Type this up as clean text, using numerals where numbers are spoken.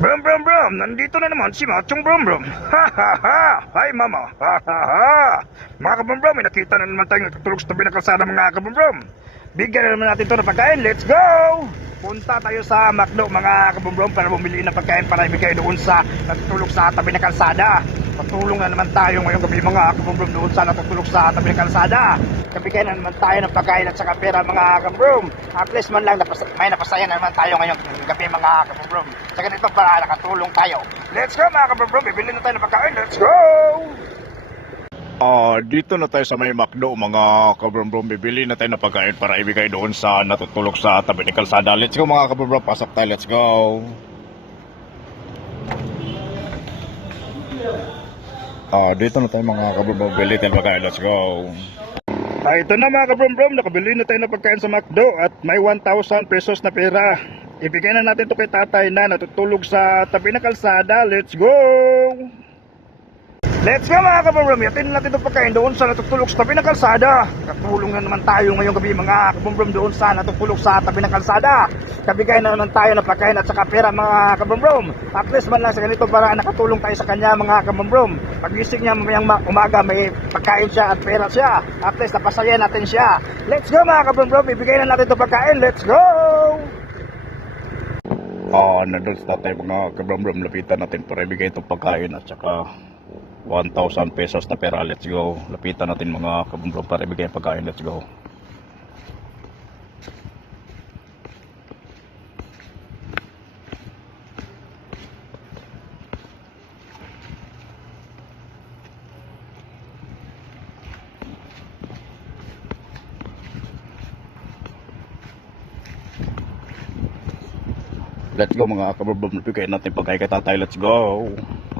Brum brum brum, nandito na naman si Machong Brum Brum. Ha ha ha! Hi mama! Ha ha ha! Mga kabrum brum, may nakita na naman tayong natutulog sa tabi ng kalsada mga kabrum brum. Bigyan na naman natin ito ng pagkain, let's go! Punta tayo sa McDo mga kabrum brum para bumili ng pagkain para ibigay doon sa natutulog sa tabi ng kalsada. Patulong na naman tayo ngayong gabi mga kabrum brum doon sa natutulog sa tabi ng kalsada. Kabigyan na naman tayo ng pagkain at saka pera mga kabrum. At least man lang may napasaya na naman tayo ngayong gabi mga kabrum. Sa ganito para nakatulong tayo. Let's go mga kabrum, bibili na tayo ng pagkain. Let's go! Dito na tayo sa may McDo mga kabrum-brum. Bibili na tayo ng pagkain para ibigay doon sa natutulog sa tabi ng kalsada. Let's go mga kabrum-brum, pasok tayo, let's go. Dito na tayo mga kabrum-brum, bibili tayo ng pagkain, let's go. Ito na mga kabrum-brum, nakabili na tayo ng pagkain sa McDo at may 1,000 pesos na pera. Ibigay na natin ito kay tatay na natutulog sa tabi ng kalsada. Let's go! Let's go mga kabrum-brum, yatin natin itong pagkain doon sa natutulog sa tabi ng kalsada. Katulong na naman tayo ngayong gabi mga kabrum-brum doon sa natutulog sa tabi ng kalsada. Kabigay na naman tayo ng pagkain at saka pera mga kabrum-brum. At least man lang sa ganito para nakatulong tayo sa kanya mga kabrum-brum. Pagising niya mamayang umaga may pagkain siya at pera siya. At least napasaya natin siya. Let's go mga kabrum-brum, ibigay na natin itong pagkain. Let's go! Nandun sa tayo mga kabrum-brum, lapitan natin para ibigay itong pagkain at saka 1,000 pesos na pera, let's go. Lapitan natin mga kabrum-brum para ibigay ang pagkain, let's go. Let's go mga kabrum-brum, lapitan natin pagkain kay tatay, let's go.